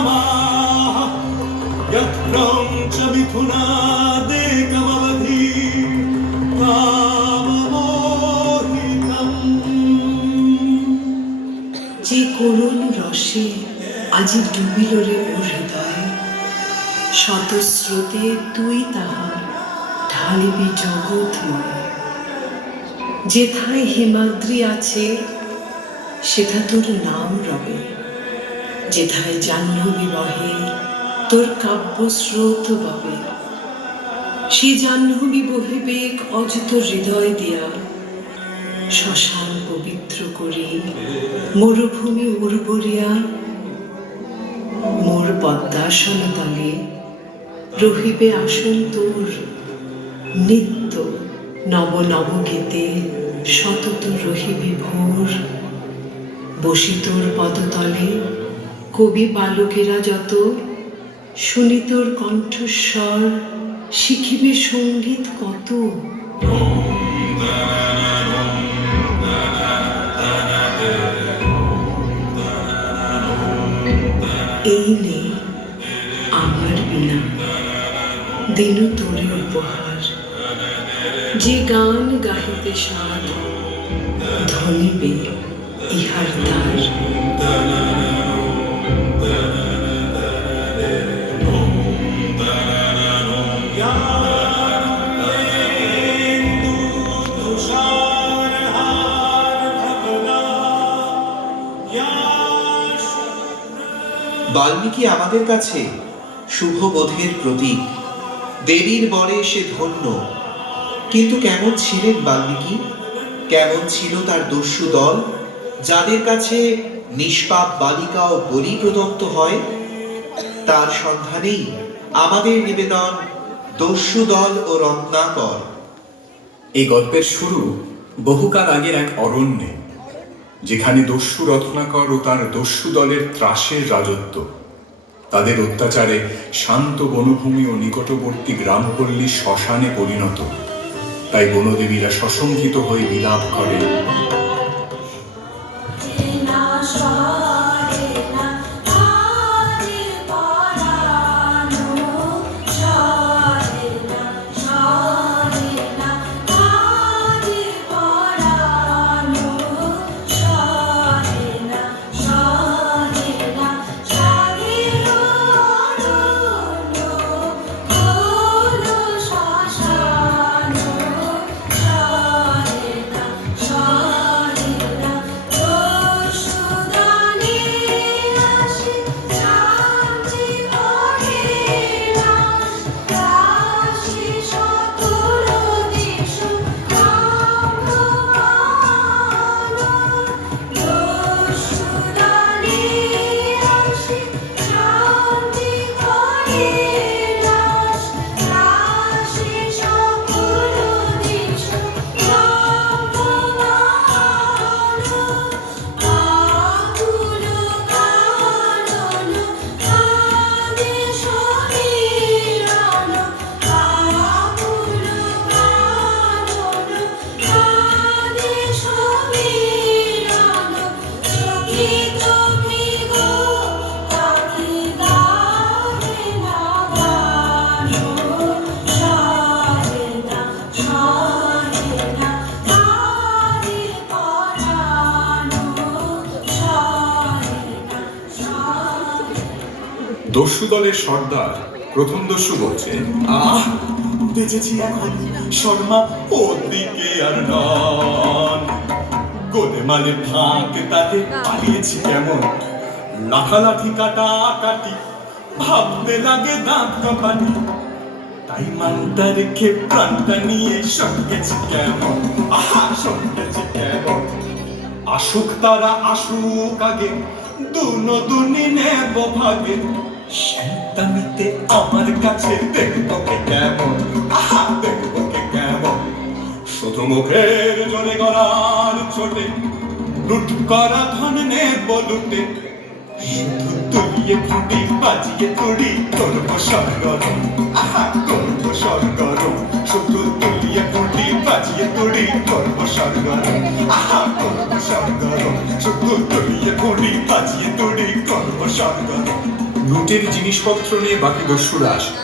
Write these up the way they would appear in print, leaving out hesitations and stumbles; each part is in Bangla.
समाः यत्रं च मिथुनादेकमवधि যে করুণ রসে আজি ডুবিল রে মোর হৃদয়, শত স্রোতে তুই তাহার ঢালিবি জগৎময়। যেথায় হিমাদ্রি আছে সেথা তোর নাম রবে, যেথায় জাহ্নবী বহে তোর কাব্য স্রোত ববে। সে জাহ্নবী বহিবে অযত হৃদয় দিয়া, শ্মশান পবিত্র করি মরুভূমি উর্বরিয়া। মোর পদ্মাসন তলে রহিবে আসন তোর, নিত্য নব নব গীতে সতত রহিবে ভোর। বসি তোর পদতলে কবি বালকেরা যত, শুনি তোর কণ্ঠস্বর শিখিবে সঙ্গীত কত। এই নে আমার বিনা দিনু তোরে উপহার, যে গান গাহিতে সাদ ধনিবে ইহার দ্বার। বাল্মীকি আমাদের কাছে শুভবোধের প্রতীক। দেবীর বরে সে ধন্য, কিন্তু কেমন ছিলেন বাল্মীকি? কেমন ছিল তার দস্যু দল, যাদের কাছে নিষ্পাপ বালিকাও বলি প্রদত্ত হয়? তার সন্ধানেই আমাদের নিবেদন দস্যু দল ও রত্নাকর। এই গল্পের শুরু বহুকাল আগের এক অরণ্যে, যেখানে দস্যু রত্নাকর ও তার দস্যু দলের ত্রাসের রাজত্ব। তাদের অত্যাচারে শান্ত বনভূমি ও নিকটবর্তী গ্রামপল্লী শ্মশানে পরিণত। তাই বনদেবীরা সশঙ্কিত হয়ে বিলাপ করে। দস্যু দলের সর্দার প্রথম দস্যু বলছে, বেঁচেছি এখন শর্মা ওদিকে আর নন, গোলেমালে ভাগ তাতে পালিয়েছি কেমন, লাঠালাঠি কাটা কাটি ভাবতে লাগে দাঁত কাঁপানি, তাই মানটা রেখে প্রাণটা নিয়ে সঙ্গেছি কেমন, সঙ্গেছি কেমন। আসুক তারা আসুক আগে, দুনি নেব ভাগে, শান্তামিতে আমার কাছে দেখবো কে কেমন, দেখবো কে কেমন। শুধু মুখের জোরে গলার ছোটে লুট করা ধন নেব লুটে, শুধু তুলিয়ে খুঁটি বাজিয়ে তুড়ি করবো সরগরম, করবো সরগরম। শুধু তুলিয়ে খুঁটি বাজিয়ে তুড়ি করবো সরগরম, করবো সরগরম। শুধু তুলিয়ে খুঁটি বাজিয়ে তুড়ি করবো সরগরম। লুটের জিনিসপত্র নিয়ে বাকি দস্যুরা আসে।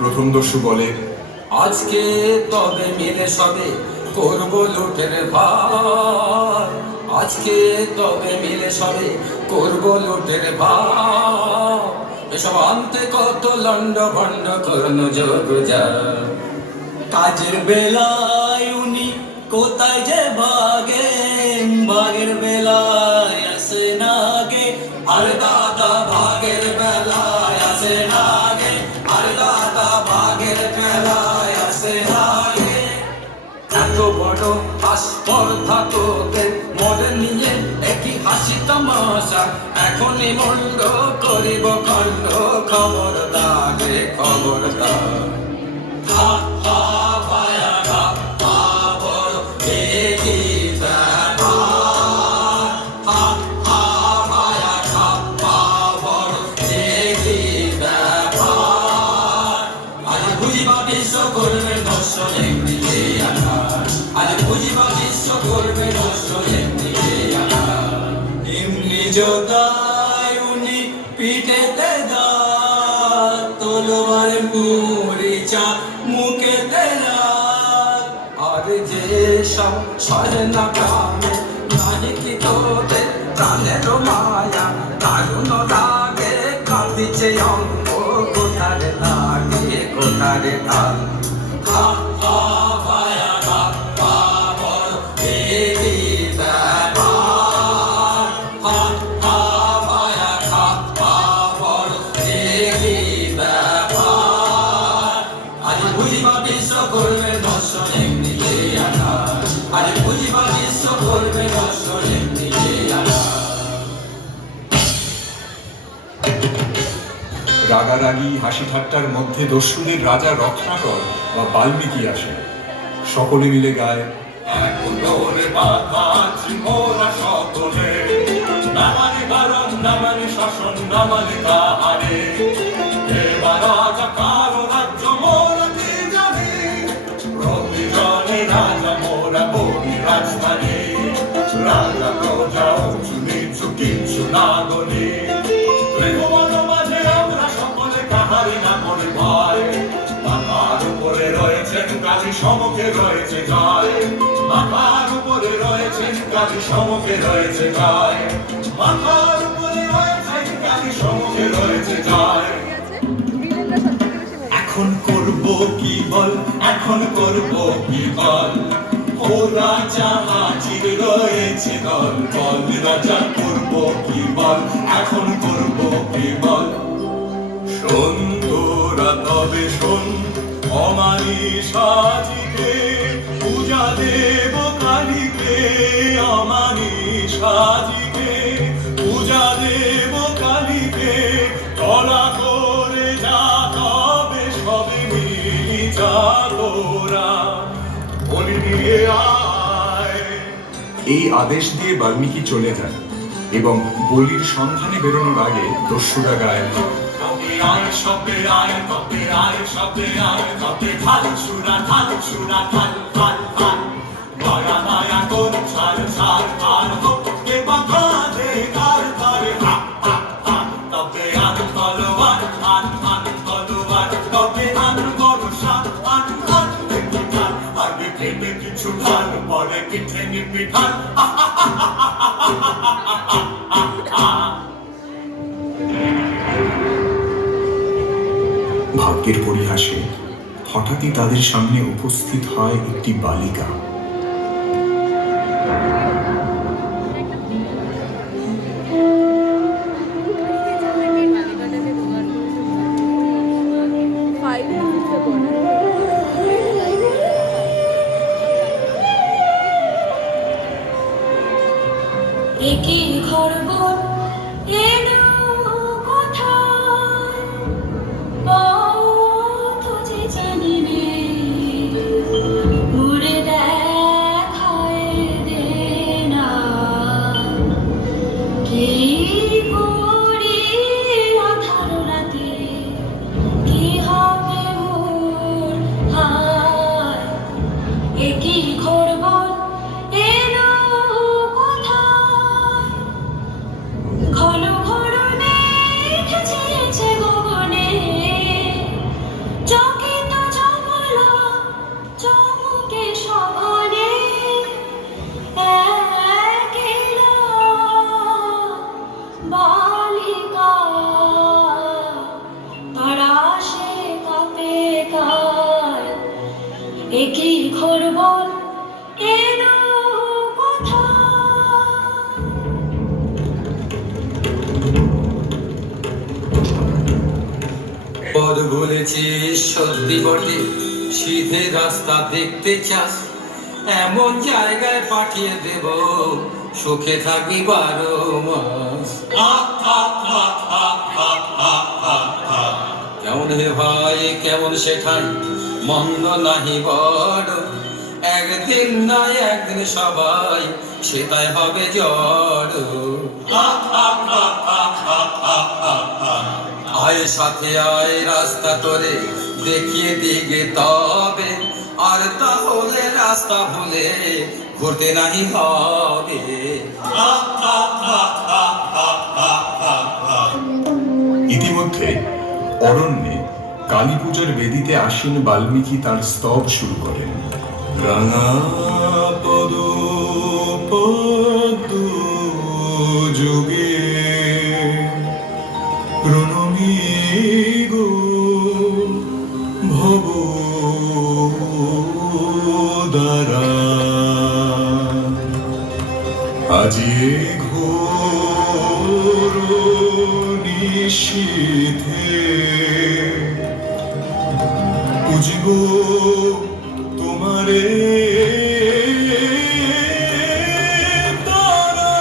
প্রথম দস্যু বলে, আজকে তবে মিলে সবে করব লুটের ভার, আজকে তবে মিলে সবে করব লুটের ভার, এসব আনতে কত লন্ড ভন্ড করণ যোগ যা। কাজের বেলায় উনি কোথায় যে ভাগেন, ভাগের বেলায় আসে না গে, আরে দাদা ভাগের বেলায় আসে না গে, আরে দাদা ভাগের বেলায় আসে না গে। এত বড় আস্পর্ধা তোদের মনে নিয়ে একই হাসি তামাশা, এখনই মন্ড করিব খণ্ড, খবরদার রে খবরদার। হা হা ভায়া হা হা বড় দেখি ব্যাপার, হা হা ভায়া হা হা বড় দেখি ব্যাপার। আজ বুঝিবা বিশ্ব করবে দর্শ এমনিতে আকার, আজ বুঝিবা বিশ্ব করবে দর্শ এমনিতে আকার। এমনি যোদায় উনি পিঠেতে দাঁত, তলোয়ার মরিচা মুখেতে রাত, আর যে সব সরে না গ্রামে নাহি কি তোদের প্রাণের মায়া, দারুণ লাগে কাঁদিছে অঙ্গ, কোথারে লাগে কোথারে ঢাল। হা হা ভায়া হা হা বড় দেখি ব্যাপার, হা হা ভায়া হা হা বড় দেখি ব্যাপার। আজ বুঝিবা বিশ্ব করবে দর্শন এমনিতে আকার, আজ বুঝিবা বিশ্ব করবে দর্শন এমনিতে আকার। রাগারাগি হাসি ঠাট্টার মধ্যে দস্যুদের রাজা রত্নাকর বা বাল্মীকি আসে। সকলে মিলে গায়, এখন তোরে বাধা আছি মোরা সকলে, না মানে বারণ না মানে শাসন না মানে তাহারে, এবার রাজা কারো রাজ্য মোরা কি জানি, প্রতিজনে রাজা মোরা বলি রাজধানী, রাজা প্রজা উঁচু নিচু কিছু না গলি, ত্রিভুবন মাঝে আমরা সকলে কাহারি না করে ভয়, মাথার উপরে রয়েছেন কাজী সমুখে রয়েছে জয়, মাথার উপরে রয়েছেন কাজী সমুখে রয়েছে জয়, মাথার উপরে রয়েছেন কাজী সমুখে রয়েছে জয়। এখন করব কি বল, এখন করব কি বল, ও রাজা হাজির রয়েছে দল, বল রাজা করব কি বল, এখন করব কি বল। শোন তোরা তবে শোন, অমানি সাজিকে পূজা দেব কালীকে, অমানি সাজিকে পূজা দেব কালীকে, তলা করে যা তবে সবে মিলি যা তোরা, বলি নিয়ে আয়। এই আদেশ দিয়ে বাল্মীকি চলে যান এবং বলির সন্ধানে বেরোনোর আগে দস্যুরা গায়, তবে আয় সবে আয়, তবে আয় সবে আয়, তবে ঢাল ছুরা ঢাল ছুরা ঢাল ঢাল ঢাল, মায়া মায়া তোর ছাড় ছাড় আর হোকে বাধা দে কার ধরে, হা হা হা, তবে আন তলোয়ার আন আন তলোয়ার, তবে আন বর্ষা আন আন দেখি ঢাল, আগে ভেবে কিছু ঢাল পরে পিঠে নিবি ঢাল, হা হা হা হা হা হা হা হা হা। ভাগ্যের পরিহাসে হঠাৎই তাদের সামনে উপস্থিত হয় একটি বালিকা। একই খরগোশ এলো কোথায়, পথ যে জানি নে, উড়ে দেখায় দে না। কি করি আঁধার রাতে, কি হবে মোর হায়, একই খরগোশ এলো কোথায়, ঘন ঘন মেঘ ছেয়েছে গগনে, চকিত চপলা চমকে সঘনে, একলা বালিকা তারা সে কাঁপে কায়, একই খরগোশ এলো কোথায়। পদ বলেছিস সত্যি বটে, সিধে রাস্তা দেখতে চাস, এমন জায়গায় পাঠিয়ে দেব, সুখে থাকবি 12 মাস। কেমন হে ভাই কেমন সেখান, মন্দ নাহি বড়, একদিন নাই একদিন সবাই সেটাই হবে জড়। আয় সাথে আয় রাস্তা তোরে দেখিয়ে দিগে তবে, আর তাহলে রাস্তা ভুলে ঘুরতে নাহি হবে। ইতিমধ্যে অরণ্যে কালী পূজার বেদিতে আসীন বাল্মীকি তার স্তব শুরু করেন। রাঙা পদ পদ্ম যোগে প্রণমী গো ভব দ্বারা, আজি ঘোর নিশীথে পুজিব তোমারে তারা,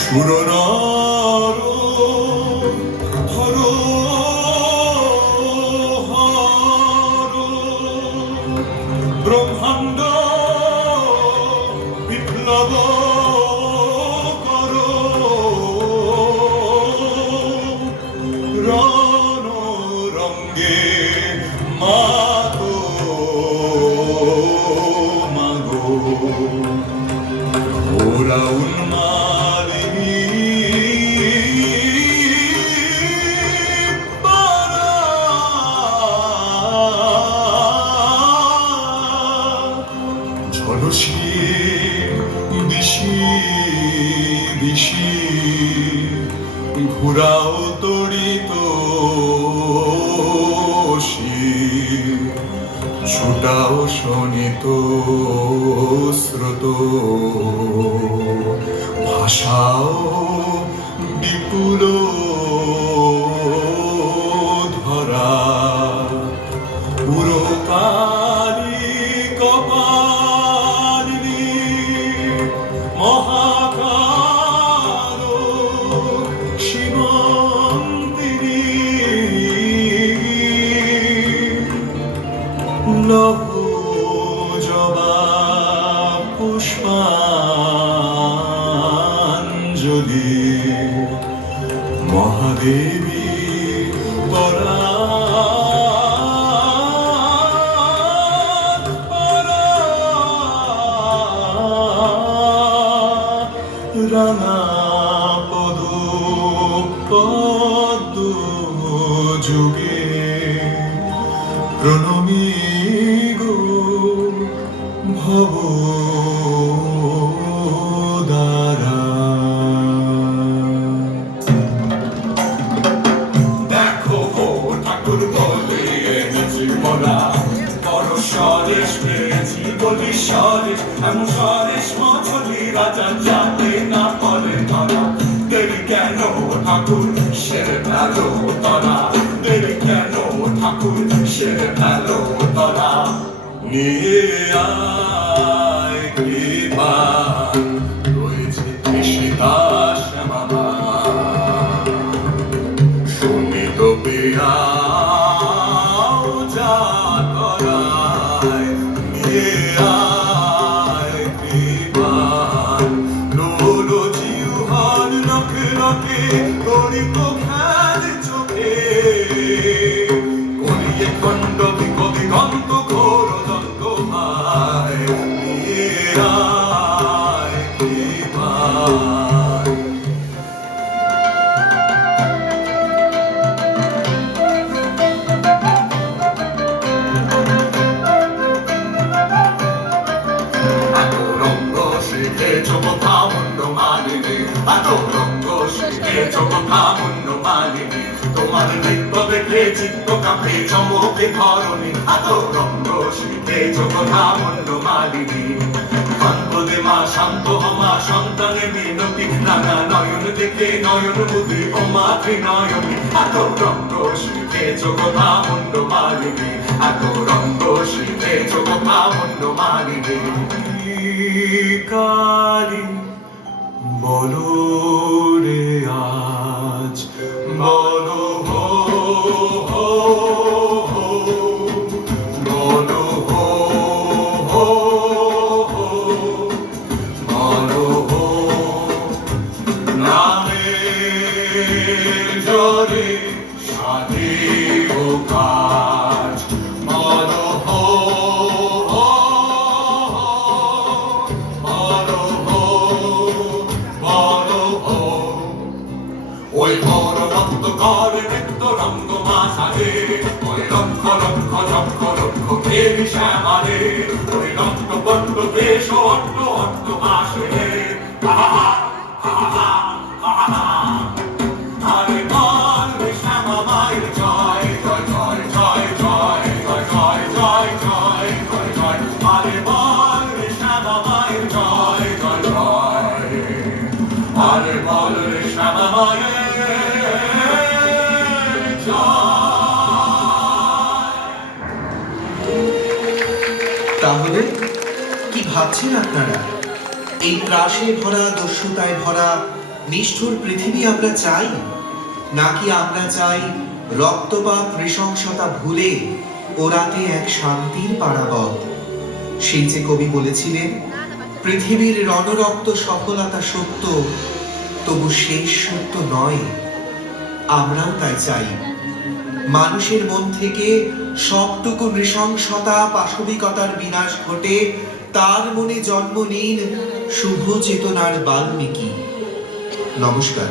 সুরনার ধরো হার, ব্রহ্মাণ্ড বিপ্লব করো, রণ রঙ্গে মাগো মাগো, ওরা উন্মালিনী পারা, ঝলসি দিশি দিশি ঘুরাও তড়িত ছুটাও শোনিত স্রোত, ভাষাও বিপুল ধরা, পুরকালী কপালিনী মহাকাল শিবন্তিনী, লৌহ জবা পুষ্পাঞ্জলি, মহাদেবী পরা রাঙা পদ পদ্ম যুগে প্রণমী গো ভব দ্বারা। দেখো গো ঠাকুর বলে এনেছি মোরা, বড় সরেশ পেয়েছি বলি সরেশ, এমন সরেশ মছলি রাজা যাতে না পরে ধরা, দেরি কেন ঠাকুর সেরে ফেলো তোরা, দেরি কেন ঠাকুর সেরে ফেলো তোরা। নিয়ে আয় কৃপা রয়েছে কৃষিদাস মামা সুমিত পিয়া যা করায় নিয়ে আয় কৃপা লোলো জিহ্বার লকে লকে করি প্রখ্যাত চোখে করিয়ে খণ্ড বিকবি গন্ত ঘোর দন্ত ভাই নিয়ে আয় কৃপা শিখেছ কথা মুন্ড মালিনী এত রঙ্গ শিখেছ কথা মুন্ড মালিনী তোমার নৃত্য দেখে চিত্ত কাঁপে চমকে ধরণী এত রঙ্গ শিখেছ কথা মুন্ড মালিনী কান্তদে মা শান্ত হমা সন্তানে মিনতি নানা নয়ন দেখে নয়ন মুদি ও মাতৃ নয়নী এত রঙ্গ শিখেছ কথা মুন্ড মালিনী এত রঙ্গ শিখেছ কথা মুন্ড মালিনী কালী বলো রে আজ বলো হো হো হো বলো হো হো হো বলো হো নামের জোরে সাধিব কাজ বলো হো ওই বড় রক্ত করে নৃত্য রঙ্গ মাসারে ওই লক্ষ লক্ষ লক্ষ লক্ষ দেবী শ্যামারে ওই লক্ষ বড্ড বেশ অট্ট অট্ট মাসে আরে বল রে শ্যামা মায়ের জয় জয় জয় জয় জয় জয় জয় জয় জয় জয় জয় আরে বল রে শ্যামা মায়ের জয় জয় জয় আরে বল রে শ্যামা মায়ের তাহলে কি ভাবছেন আপনারা? এই ত্রাসে ভরা দস্যুতায় ভরা নিষ্ঠুর পৃথিবী আমরা চাই, নাকি আমরা চাই রক্তপাত নৃশংসতা ভুলে ওরাতে এক শান্তির পারাবত? সেই যে কবি বলেছিলেন, পৃথিবীর রণরক্ত সফলতা সত্য, তবু সেই সত্য নয়। আমরাও তাই চাই, মানুষের মন থেকে সবটুকু নৃশংসতা পাশবিকতার বিনাশ ঘটে তার মনে জন্ম নিন শুভ চেতনার বাল্মীকি। নমস্কার।